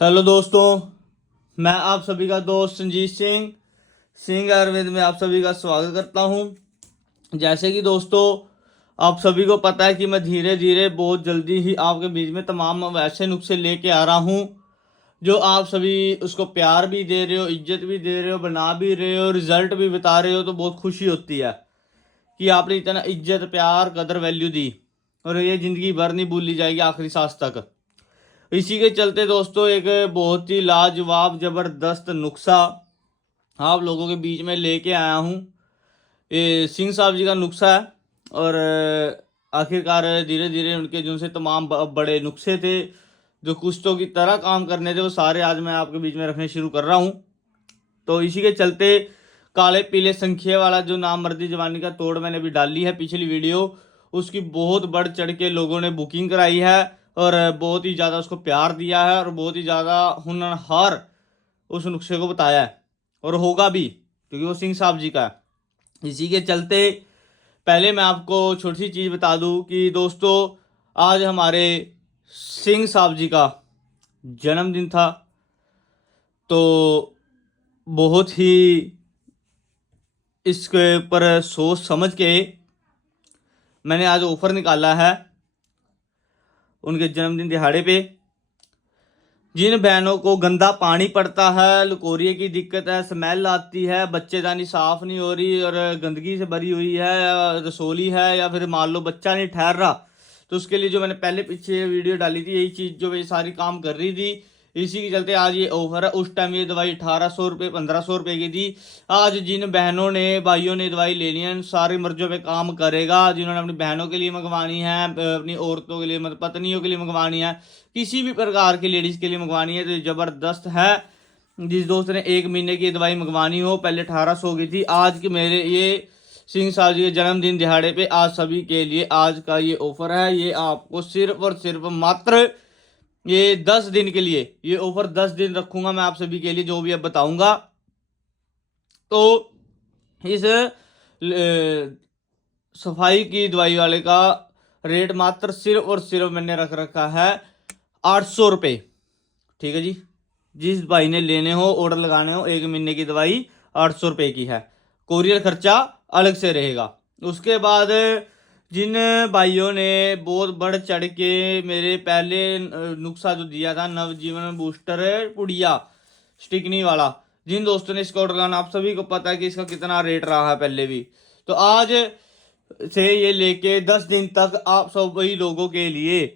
Hello दोस्तों, मैं आप सभी का दोस्त संजीत सिंह सिंह आयुर्वेद में आप सभी का स्वागत करता हूं। जैसे कि दोस्तों, आप सभी को पता है कि मैं धीरे धीरे बहुत जल्दी ही आपके बीच में तमाम वैसे नुस्खे लेके आ रहा हूं जो आप सभी उसको प्यार भी दे रहे हो, इज्जत भी दे रहे हो, बना भी रहे हो, रिजल्ट भी बता रहे हो। तो बहुत खुशी होती है कि आपने इतना इज्जत, प्यार, कदर, वैल्यू दी और ये ज़िंदगी भर नहीं भूली जाएगी, आखिरी सांस तक। इसी के चलते दोस्तों एक बहुत ही लाजवाब ज़बरदस्त नुस्खा आप लोगों के बीच में लेके आया हूँ। ये सिंह साहब जी का नुस्खा है और आखिरकार धीरे धीरे उनके जिनसे तमाम बड़े नुस्खे थे जो कुश्तों की तरह काम करने थे, वो सारे आज मैं आपके बीच में रखने शुरू कर रहा हूँ। तो इसी के चलते काले पीले संख्या वाला जो नामर्दी जवानी का तोड़ मैंने अभी डाली है पिछली वीडियो, उसकी बहुत बढ़ चढ़ के लोगों ने बुकिंग कराई है और बहुत ही ज़्यादा उसको प्यार दिया है और बहुत ही ज़्यादा हुनरहार उस नुस्खे को बताया है और होगा भी, क्योंकि वो सिंह साहब जी का है। इसी के चलते पहले मैं आपको छोटी सी चीज़ बता दूं कि दोस्तों, आज हमारे सिंह साहब जी का जन्मदिन था। तो बहुत ही इसके ऊपर सोच समझ के मैंने आज ऑफर निकाला है उनके जन्मदिन दिहाड़े पे। जिन बहनों को गंदा पानी पड़ता है, लकोरिए की दिक्कत है, स्मेल आती है, बच्चेदानी साफ नहीं हो रही और गंदगी से भरी हुई है, रसोली है, या फिर मान लो बच्चा नहीं ठहर रहा, तो उसके लिए जो मैंने पहले पीछे वीडियो डाली थी, यही चीज़ जो ये सारी काम कर रही थी। इसी के चलते आज ये ऑफर है। उस टाइम ये दवाई 1800 रुपये 1500 रुपये की थी। आज जिन बहनों ने, भाइयों ने दवाई लेनी है, सारी मर्जों पे काम करेगा। जिन्होंने अपनी बहनों के लिए मंगवानी है, अपनी औरतों के लिए, मतलब पत्नियों के लिए मंगवानी है, किसी भी प्रकार की लेडीज़ के लिए मंगवानी है, तो ज़बरदस्त है। जिस दोस्त ने 1 महीने की दवाई मंगवानी हो, पहले 1800 की थी, आज के मेरे ये सिंह साहब जी के जन्मदिन दिहाड़े पे आज सभी के लिए आज का ये ऑफर है। ये आपको सिर्फ और सिर्फ मात्र ये 10 दिन के लिए, ये ऑफर 10 दिन रखूंगा मैं आप सभी के लिए, जो भी अब बताऊंगा। तो इस सफाई की दवाई वाले का रेट मात्र सिर्फ और सिर्फ मैंने रख रखा है 800 रुपये। ठीक है जी, जिस भाई ने लेने हो, ऑर्डर लगाने हो, 1 महीने की दवाई 800 रुपये की है। कोरियर खर्चा अलग से रहेगा। उसके बाद जिन भाइयों ने बहुत बढ़ चढ़ के मेरे पहले नुस्खा जो दिया था, नवजीवन बूस्टर पुड़िया स्टिकनी वाला, जिन दोस्तों ने इसका ऑर्डर लगाना, आप सभी को पता है कि इसका कितना रेट रहा है पहले भी। तो आज से ये लेके 10 दिन तक आप सभी लोगों के लिए,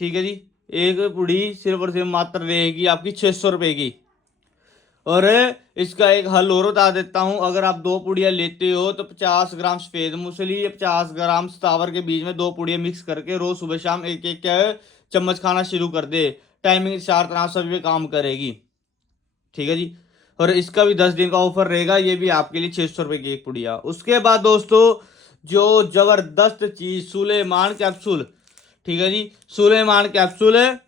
ठीक है जी, एक पुड़ी सिर्फ और सिर्फ मात्र रहेगी आपकी 600 रुपये की। और इसका एक हल और बता देता हूँ, अगर आप 2 पुड़िया लेते हो तो 50 ग्राम सफ़ेद मूसली या 50 ग्राम सतावर के बीच में 2 पुड़िया मिक्स करके रोज़ सुबह शाम एक एक चम्मच खाना शुरू कर दे। टाइमिंग 4 तरह सभी पे काम करेगी। ठीक है जी, और इसका भी 10 दिन का ऑफर रहेगा। ये भी आपके लिए 600 रुपये की एक पुड़िया। उसके बाद दोस्तों, जो ज़बरदस्त चीज़ सुलेमान कैप्सूल, ठीक है जी, सुलेमान कैप्सूल है,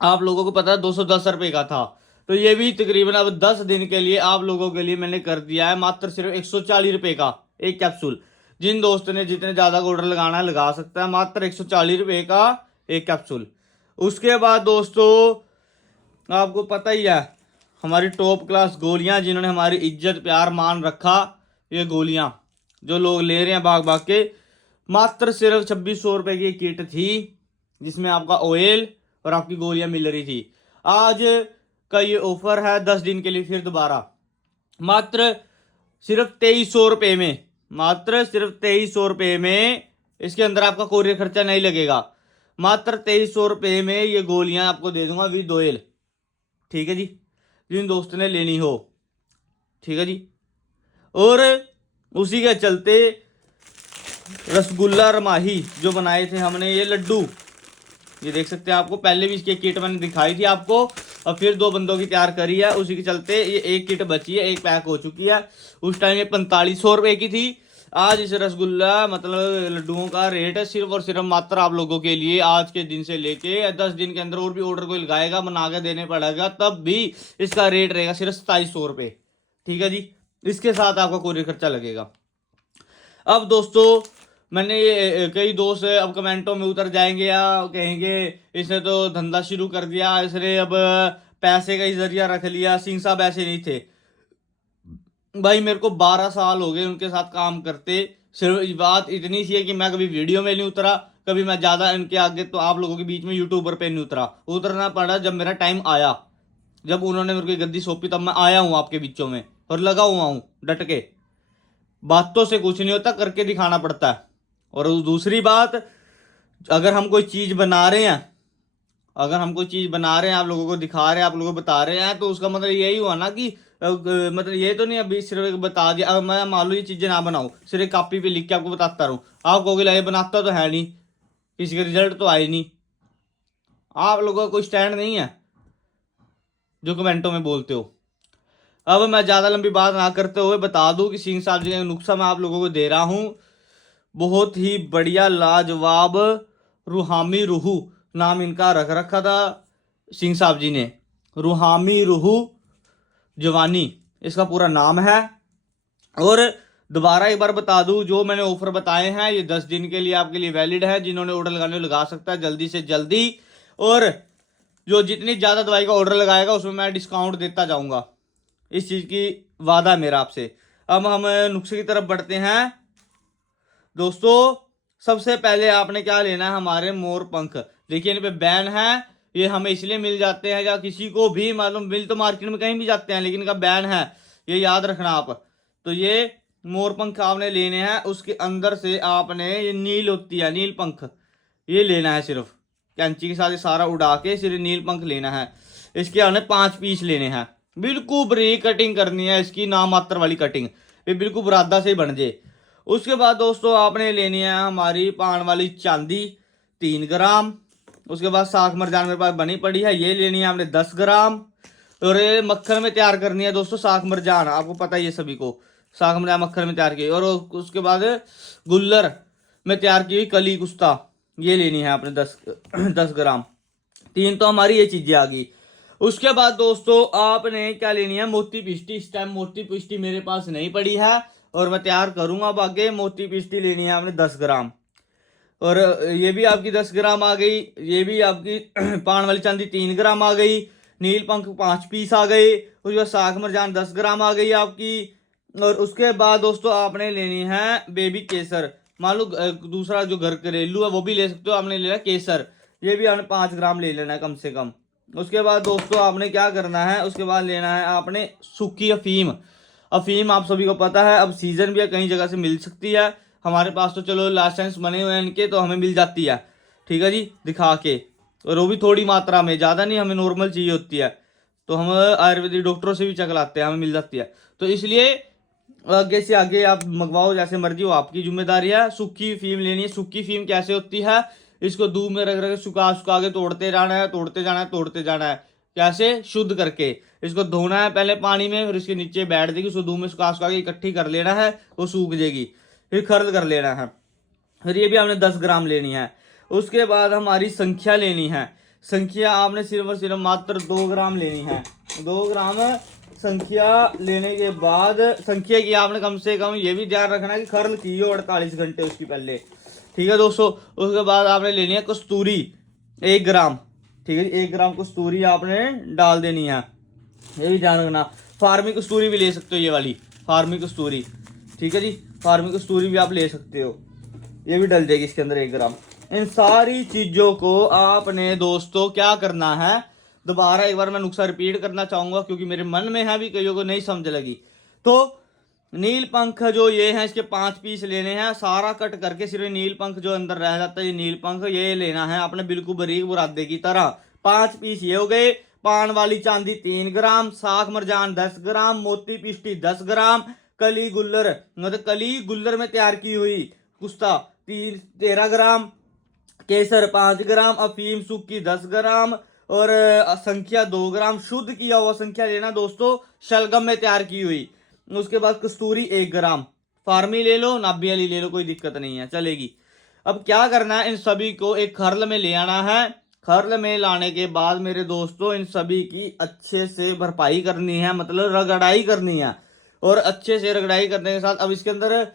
आप लोगों को पता है 210 रुपये का था। तो ये भी तकरीबन अब 10 दिन के लिए आप लोगों के लिए मैंने कर दिया है मात्र सिर्फ 140 रुपये का एक कैप्सूल। जिन दोस्त ने जितने ज़्यादा ऑर्डर लगाना है लगा सकता है, मात्र 140 रुपये का एक कैप्सूल। उसके बाद दोस्तों, आपको पता ही है हमारी टॉप क्लास गोलियां, जिन्होंने हमारी इज्जत प्यार मान रखा, ये गोलियां जो लोग ले रहे हैं भाग भाग के, मात्र सिर्फ 2600 रुपये की किट थी, जिसमें आपका ऑयल और आपकी गोलियां मिल रही थी। आज का ये ऑफर है 10 दिन के लिए, फिर दोबारा मात्र सिर्फ 2300 रुपये में, मात्र सिर्फ 2300 रुपये में। इसके अंदर आपका कोरियर खर्चा नहीं लगेगा। मात्र 2300 रुपये में ये गोलियां आपको दे दूंगा विद ऑयल। ठीक है जी, जिन दोस्त ने लेनी हो। ठीक है जी, और उसी के चलते रसगुल्ला रमाही जो बनाए थे हमने, ये लड्डू, ये देख सकते हैं, आपको पहले भी इसकी किट मैंने दिखाई थी आपको, और फिर 2 बंदों की तैयार करी है। उसी के चलते ये एक किट बची है, एक पैक हो चुकी है। उस टाइम ये 4500 रुपये की थी। आज इस रसगुल्ला मतलब लड्डुओं का रेट है सिर्फ और सिर्फ मात्र आप लोगों के लिए, आज के दिन से लेके 10 दिन के अंदर और भी ऑर्डर कोई लगाएगा, बना के देने पड़ेगा, तब भी इसका रेट रहेगा सिर्फ 2700 रुपये। ठीक है जी, इसके साथ आपका कोरियर खर्चा लगेगा। अब दोस्तों, मैंने ये कई दोस्त अब कमेंटों में उतर जाएंगे या कहेंगे इसने तो धंधा शुरू कर दिया, इसने अब पैसे का ही जरिया रख लिया। सिंह साहब ऐसे नहीं थे भाई, मेरे को 12 साल हो गए उनके साथ काम करते। सिर्फ बात इतनी सी है कि मैं कभी वीडियो में नहीं उतरा, कभी मैं ज्यादा इनके आगे तो आप लोगों के बीच में यूट्यूबर पे नहीं उतरा। उतरना पड़ा जब मेरा टाइम आया, जब उन्होंने मेरे को गद्दी सौंपी, तब मैं आया हूँ आपके बीचों में और लगा हुआ हूँ डट के। बातों से कुछ नहीं होता, करके दिखाना पड़ता है। और दूसरी बात, अगर हम कोई चीज बना रहे हैं, अगर हम कोई चीज बना रहे हैं, आप लोगों को दिखा रहे हैं, आप लोगों को बता रहे हैं, तो उसका मतलब यही हुआ ना कि मतलब ये तो नहीं अभी सिर्फ एक बता दिया। अब मैं मान लो ये चीजें ना बनाऊं, सिर्फ एक कॉपी पे लिख के आपको बताता रहूं, आप कहोगे ये बनाता तो है नहीं, किसी का रिजल्ट तो आए नहीं। आप लोगों का कोई स्टैंड नहीं है जो कमेंटों में बोलते हो। अब मैं ज्यादा लंबी बात ना करते हुए बता दूं कि सिंह साहब जी का नुस्खा मैं आप लोगों को दे रहा हूं, बहुत ही बढ़िया लाजवाब। रूहामी रूहू नाम इनका रख रखा था सिंह साहब जी ने, रूहामी रूहू जवानी इसका पूरा नाम है। और दोबारा एक बार बता दूं, जो मैंने ऑफर बताए हैं ये 10 दिन के लिए आपके लिए वैलिड है। जिन्होंने ऑर्डर लगाने लगा सकता है जल्दी से जल्दी। और जो जितनी ज़्यादा दवाई का ऑर्डर लगाएगा उसमें मैं डिस्काउंट देता जाऊंगा, इस चीज़ की वादा है मेरा आपसे। अब हम नुस्खे की तरफ बढ़ते हैं दोस्तों। सबसे पहले आपने क्या लेना है, हमारे मोर पंख। देखिए इन पे बैन है, ये हमें इसलिए मिल जाते हैं या किसी को भी मालूम, मिल तो मार्केट में कहीं भी जाते हैं, लेकिन इनका बैन है, ये याद रखना आप। तो ये मोर पंख आपने लेने हैं, उसके अंदर से आपने ये नील होती है, नील पंख, ये लेना है। सिर्फ कैंची के साथ ये सारा उड़ा के सिर्फ नील पंख लेना है। इसके हमने 5 पीस लेने हैं, बिल्कुल बरीक कटिंग करनी है इसकी, नाम मात्र वाली कटिंग, ये बिल्कुल बुरादा से ही बन जाए। उसके बाद दोस्तों आपने लेनी है हमारी पान वाली चांदी 3 ग्राम। उसके बाद साख मरजान मेरे पास बनी पड़ी है, ये लेनी है आपने 10 ग्राम। और ये मक्खन में तैयार करनी है दोस्तों साख मरजान, आपको पता ही है सभी को, साख मरजान मक्खन में तैयार की। और उसके बाद गुल्लर में तैयार की हुई कली कुश्ता, ये लेनी है आपने 10 ग्राम। 3 तो हमारी ये चीजें आ गई। उसके बाद दोस्तों आपने क्या लेनी है, मोती पिष्टी। इस टाइम मोती पिष्टी मेरे पास नहीं पड़ी है और मैं तैयार करूंगा अब आगे। मोती पिष्टी लेनी है आपने 10 ग्राम। और ये भी आपकी 10 ग्राम आ गई। ये भी आपकी पान वाली चांदी 3 ग्राम आ गई। नील पंख 5 पीस आ गए। उसके बाद साख मरजान 10 ग्राम आ गई आपकी। और उसके बाद दोस्तों आपने लेनी है बेबी केसर। मान लो दूसरा जो घर घरेलू है वो भी ले सकते हो, आपने लेना केसर, ये भी आपने 5 ग्राम ले लेना है कम से कम। उसके बाद दोस्तों आपने क्या करना है, उसके बाद लेना है आपने सूखी अफीम। अफीम आप सभी को पता है अब सीजन भी है, कई जगह से मिल सकती है। हमारे पास तो चलो लाइसेंस बने हुए हैं इनके, तो हमें मिल जाती है, ठीक है जी, दिखा के। और वो भी थोड़ी मात्रा में, ज़्यादा नहीं, हमें नॉर्मल चाहिए होती है, तो हम आयुर्वेदिक डॉक्टरों से भी चेक लाते हैं, हमें मिल जाती है। तो इसलिए आगे से आगे आप मंगवाओ जैसे मर्जी हो, आपकी जिम्मेदारी है। सूखी फीम लेनी है। सूखी फीम कैसे होती है, इसको धूप में रख रख सुखा सुखा के तोड़ते जाना है, तोड़ते जाना है, तोड़ते जाना है। कैसे, शुद्ध करके इसको धोना है पहले पानी में, फिर इसके नीचे बैठ देगी, उसको धूप में सुखा सुखा के इकट्ठी कर लेना है, वो सूख जाएगी, फिर खर्द कर लेना है। फिर ये भी आपने 10 ग्राम लेनी है। उसके बाद हमारी संख्या लेनी है। संख्या आपने सिर्फ और सिर्फ मात्र 2 ग्राम लेनी है। 2 ग्राम संख्या लेने के बाद, संख्या की आपने कम से कम ये भी ध्यान रखना है कि खर्ल की हो 48 घंटे उसकी पहले, ठीक है दोस्तों। उसके बाद आपने लेनी है कस्तूरी 1 ग्राम, ठीक है, 1 ग्राम कस्तूरी आपने डाल देनी है, ये भी ध्यान रखना। फार्मिक कस्तूरी भी ले सकते हो, ये वाली फार्मिक कस्तूरी, ठीक है जी, फार्मिक कस्तूरी भी आप ले सकते हो, ये भी डल जाएगी इसके अंदर 1 ग्राम। इन सारी चीजों को आपने दोस्तों क्या करना है, दोबारा एक बार मैं नुस्खा रिपीट करना चाहूंगा क्योंकि मेरे मन में है भी, कईयों को नहीं समझ लगी। तो नील पंख जो ये हैं इसके 5 पीस लेने हैं, सारा कट करके सिर्फ नील पंख जो अंदर रह जाता है, ये नील पंख ये लेना है आपने बिल्कुल बारीक बुरादे की तरह। 5 पीस ये हो गए। पान वाली चांदी 3 ग्राम, साख मरजान 10 ग्राम, मोती पिष्टी 10 ग्राम, कली गुल्लर मतलब कली गुल्लर में तैयार की हुई कुश्ता 13 ग्राम, केसर 5 ग्राम, अफीम सूखी 10 ग्राम, और संख्या 2 ग्राम। शुद्ध किया हुआ संख्या लेना दोस्तों, शलगम में तैयार की हुई। उसके बाद कस्तूरी 1 ग्राम, फार्मी ले लो, नाभी वाली ले लो, कोई दिक्कत नहीं है, चलेगी। अब क्या करना है, इन सभी को एक खर्ल में ले आना है। खर्ल में लाने के बाद मेरे दोस्तों इन सभी की अच्छे से भरपाई करनी है, मतलब रगड़ाई करनी है। और अच्छे से रगड़ाई करने के साथ अब इसके अंदर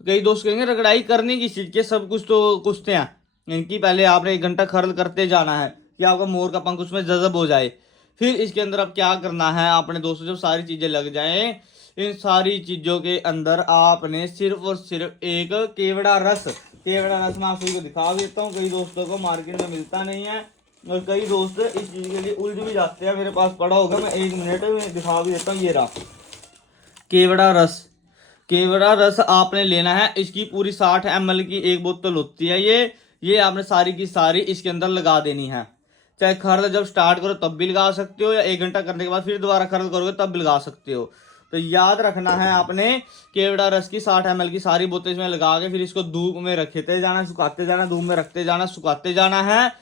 कई दोस्त कहेंगे रगड़ाई करने की चीज के सब कुछ तो कुछ हैं इनकी, पहले आपने 1 घंटा खर्ल करते जाना है कि आपका मोर का पंख उसमें जज़ब हो जाए। फिर इसके अंदर अब क्या करना है आपने दोस्तों, जब सारी चीजें लग जाएं, इन सारी चीजों के अंदर आपने सिर्फ और सिर्फ एक केवड़ा रस मैं आप सभी को दिखा देता हूँ। कई दोस्तों को मार्केट में मिलता नहीं है और कई दोस्त इस चीज के लिए उलझ भी जाते हैं। मेरे पास पड़ा होगा, मैं 1 मिनट में दिखा भी देता हूँ। ये रहा केवड़ा रस आपने लेना है। इसकी पूरी 60 ml की एक बोतल होती है। ये आपने सारी की सारी इसके अंदर लगा देनी है। चाहे खर्ल जब स्टार्ट करो तब भी लगा सकते हो, या 1 घंटा करने के बाद फिर दोबारा खर्ल करोगे तब भी लगा सकते हो। तो याद रखना है आपने, केवड़ा रस की 60 ml की सारी बोतल इसमें लगा के फिर इसको धूप में रखते जाना, सुखाते जाना, धूप में रखते जाना, सुखाते जाना है।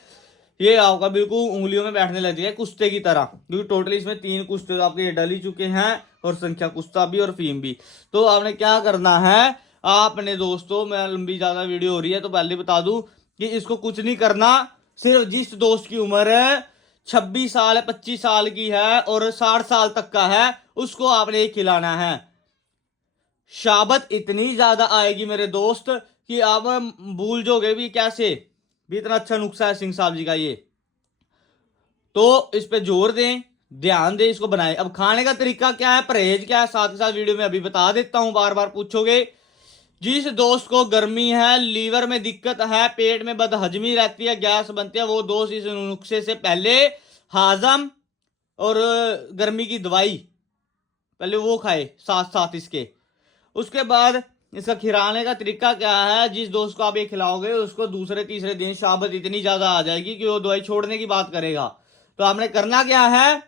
ये आपका बिल्कुल उंगलियों में बैठने लग जाएगा कुश्ते की तरह, क्योंकि टोटली इसमें 3 कुश्ते आपके ये डल ही चुके हैं, और संख्या कुश्ता भी और फीम भी। तो आपने क्या करना है, आपने दोस्तों, मैं लंबी ज्यादा वीडियो हो रही है तो पहले बता दूं कि इसको कुछ नहीं करना। सिर्फ जिस दोस्त की उम्र 26 साल 25 साल की है और 60 साल तक का है, उसको आपने ये खिलाना है। शाबत इतनी ज्यादा आएगी मेरे दोस्त कि आप भूल जाओगे भी कैसे भी, इतना अच्छा नुस्खा है सिंह साहब जी का ये। तो इस पे जोर दें, ध्यान दें, इसको बनाएं। अब खाने का तरीका क्या है, परहेज क्या है, साथ के साथ वीडियो में अभी बता देता हूं। बार बार पूछोगे। जिस दोस्त को गर्मी है, लीवर में दिक्कत है, पेट में बदहजमी रहती है, गैस बनती है, वो दोस्त इस नुस्खे से पहले हाजम और गर्मी की दवाई पहले वो खाए साथ साथ इसके। उसके बाद इसका खिलाने का तरीका क्या है, जिस दोस्त को आप ये खिलाओगे उसको दूसरे तीसरे दिन शाबत इतनी ज्यादा आ जाएगी कि वो दवाई छोड़ने की बात करेगा। तो आपने करना क्या है,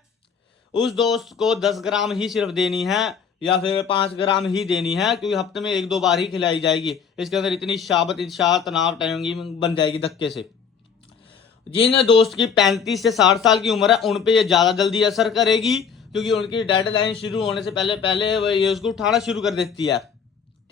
उस दोस्त को 10 ग्राम ही सिर्फ देनी है, या फिर 5 ग्राम ही देनी है, क्योंकि हफ्ते में 1-2 बार ही खिलाई जाएगी। इसके अंदर इतनी शाबत इंशाअल्लाह तनाव टाइमिंग बन जाएगी धक्के से। जिन दोस्त की 35 से 60 साल की उम्र है उन पे ये ज्यादा जल्दी असर करेगी, क्योंकि उनकी डेड लाइन शुरू होने से पहले पहले ये उसको उठाना शुरू कर देती है।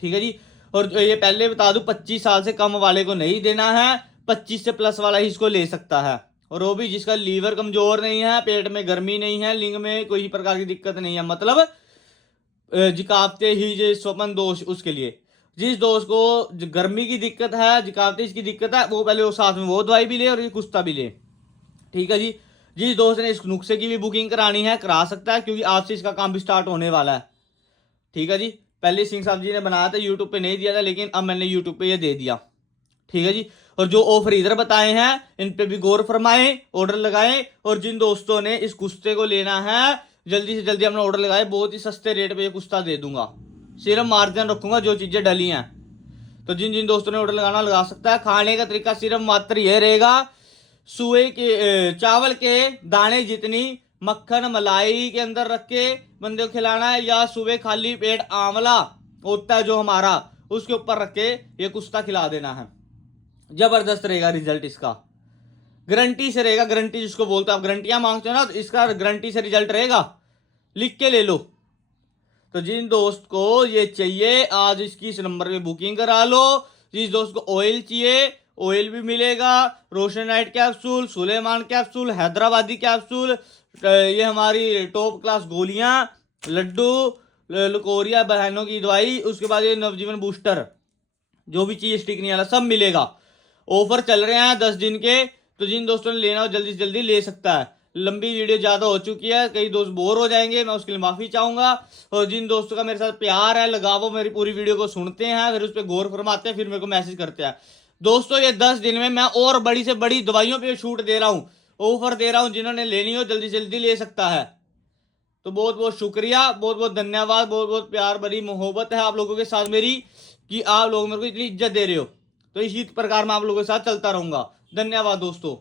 ठीक है जी। और ये पहले बता दूं, 25 साल से कम वाले को नहीं देना है, 25 से प्लस वाला ही इसको ले सकता है। और वो भी जिसका लीवर कमजोर नहीं है, पेट में गर्मी नहीं है, लिंग में कोई प्रकार की दिक्कत नहीं है, मतलब जिकावते ही जो स्वपन दोष, उसके लिए। जिस दोस्त को गर्मी की दिक्कत है, जिकावते इसकी दिक्कत है, वो पहले वो साथ में वो दवाई भी ले और ये कुश्ता भी ले। ठीक है जी। जिस दोस्त ने इस नुस्खे की भी बुकिंग करानी है करा सकता है, क्योंकि आज से इसका काम भी स्टार्ट होने वाला है। ठीक है जी। पहले सिंह साहब जी ने बनाया था, यूट्यूब पे नहीं दिया था, लेकिन अब मैंने यूट्यूब पे ये दे दिया। ठीक है जी। और जो ऑफर इधर बताए हैं इन पे भी गौर फरमाएं, ऑर्डर लगाएं। और जिन दोस्तों ने इस कुश्ते को लेना है जल्दी से जल्दी अपना ऑर्डर लगाए, बहुत ही सस्ते रेट पे ये कुश्ता दे दूंगा, सिर्फ मार्जिन रखूंगा जो चीजें डली हैं। तो जिन जिन दोस्तों ने ऑर्डर लगाना लगा सकता है। खाने का तरीका सिर्फ मात्र ये रहेगा, सुए के चावल के दाने जितनी मक्खन मलाई के अंदर रख के बंदे को खिलाना है, या सुबह खाली पेट आंवला होता है जो हमारा, उसके ऊपर रख के ये कुश्ता खिला देना है। जबरदस्त रहेगा रिजल्ट इसका, गारंटी से रहेगा। गारंटी जिसको बोलते हो आप, गारंटियां मांगते हो ना, तो इसका गारंटी से रिजल्ट रहेगा, लिख के ले लो। तो जिन दोस्त को ये चाहिए आज इसकी इस नंबर पे बुकिंग करा लो। जिस दोस्त को ऑयल चाहिए ऑयल भी मिलेगा, रोशनाइट capsule, Suleman capsule, Hyderabadi capsule, ये हमारी टॉप क्लास गोलियां, लड्डू, लकोरिया बहनों की दवाई, उसके बाद ये नवजीवन बूस्टर, जो भी चीज स्टिक नहीं वाला सब मिलेगा। ऑफर चल रहे हैं 10 दिन के। तो जिन दोस्तों ने लेना हो जल्दी से जल्दी ले सकता है। लंबी वीडियो ज्यादा हो चुकी है, कई दोस्त बोर हो जाएंगे, मैं उसके लिए माफी चाहूंगा। और जिन दोस्तों का मेरे साथ प्यार है, लगाव, मेरी पूरी वीडियो को सुनते हैं, फिर उस पर गौर फरमाते हैं, फिर मेरे को मैसेज करते हैं। दोस्तों ये 10 दिन में मैं और बड़ी से बड़ी दवाइयों पे छूट दे रहा हूँ, ऑफर दे रहा हूँ। जिन्होंने लेनी हो जल्दी से जल्दी ले सकता है। तो बहुत बहुत शुक्रिया, बहुत बहुत धन्यवाद, बहुत बहुत प्यार भरी मोहब्बत है आप लोगों के साथ मेरी, कि आप लोग मेरे को इतनी इज्जत दे रहे हो। तो इसी प्रकार मैं आप लोगों के साथ चलता रहूंगा। धन्यवाद दोस्तों।